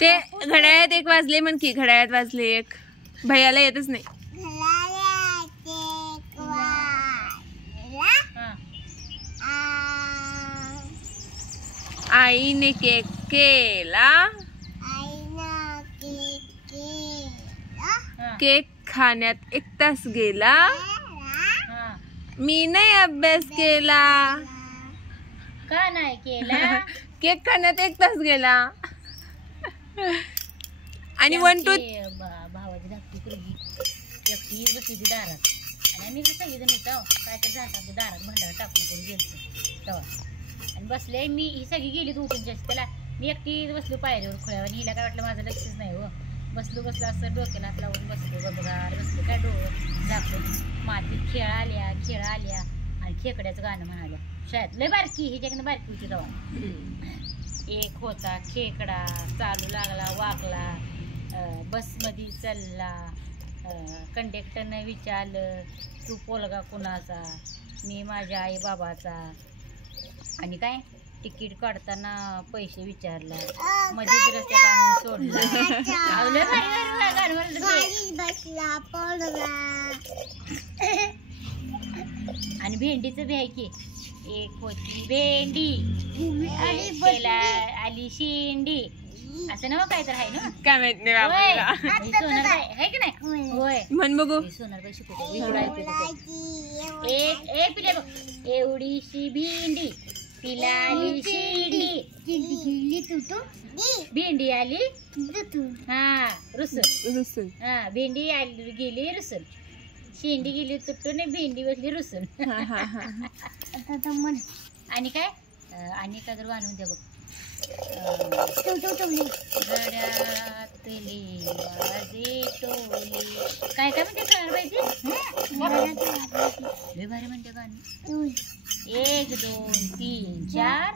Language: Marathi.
ते घड्याळात 1 वाजले म्हण की, घड्याळात वाजले 1. भैयाला येतच नाही. आईने केक केला, केक खाण्यात 1 तास गेला, मी नाही अभ्यास केला. का नाही केला? केक खाण्यात 1 तास गेला. आणि 1 2 भावाची धाकटी पोरगी एकटी बसली ती दारात आणि आम्ही सगळेजण होतो. काय तर झालं आमच्या दारात भंडारा टाकून करून गेलतो तेव्हा आणि बसले मी. ही सगळी गेली उठून जास्त. त्याला मी एकटी बसलो पायरीवर खोळ्यावर. हिला काय वाटलं माझं लक्षच नाही हो. बसलो असं डोक्याला हात लावून बसलो, गबगार बसलो. काय डोळं झाकून मातीत खेळा आल्या आणि खेकड्याचं गाणं म्हणाल्या. शाळेत लय बारकी, हिच्याकडनं बारकी होती तेव्हा. एक होता खेकडा, चालू लागला वाकला, बसमध्ये चालला. कंडक्टरनं विचारलं, तू पोलगा कुणाचा? मी माझ्या आई बाबाचा. आणि काय तिकीट काढताना पैसे विचारला, मध्येच रस्त्यात आणून सोडला. आणि भेंडीचं बी आहे की. एक होती भेंडी आली शेंडी, असं ना काय तर आहे ना. काय माहित नाही. सोनारबाई आहे की नाही? होय म्हण बघू. सोनारबाई शिकवते. एक पिले बघ. एवढीशी भेंडी तिला आली शेंडी, भेंडी आली हा रुसून. हा भेंडी आली गेली रुसून, शेंडी गेली तुटून, भेंडी बसली रुसून. आणि काय आणि काय तर आणून द्या बघ. गड्यातली वाजे टोली, काय काय म्हणते कळणार पाहिजे. लय भारी म्हणते गाणी. 1 2 3 4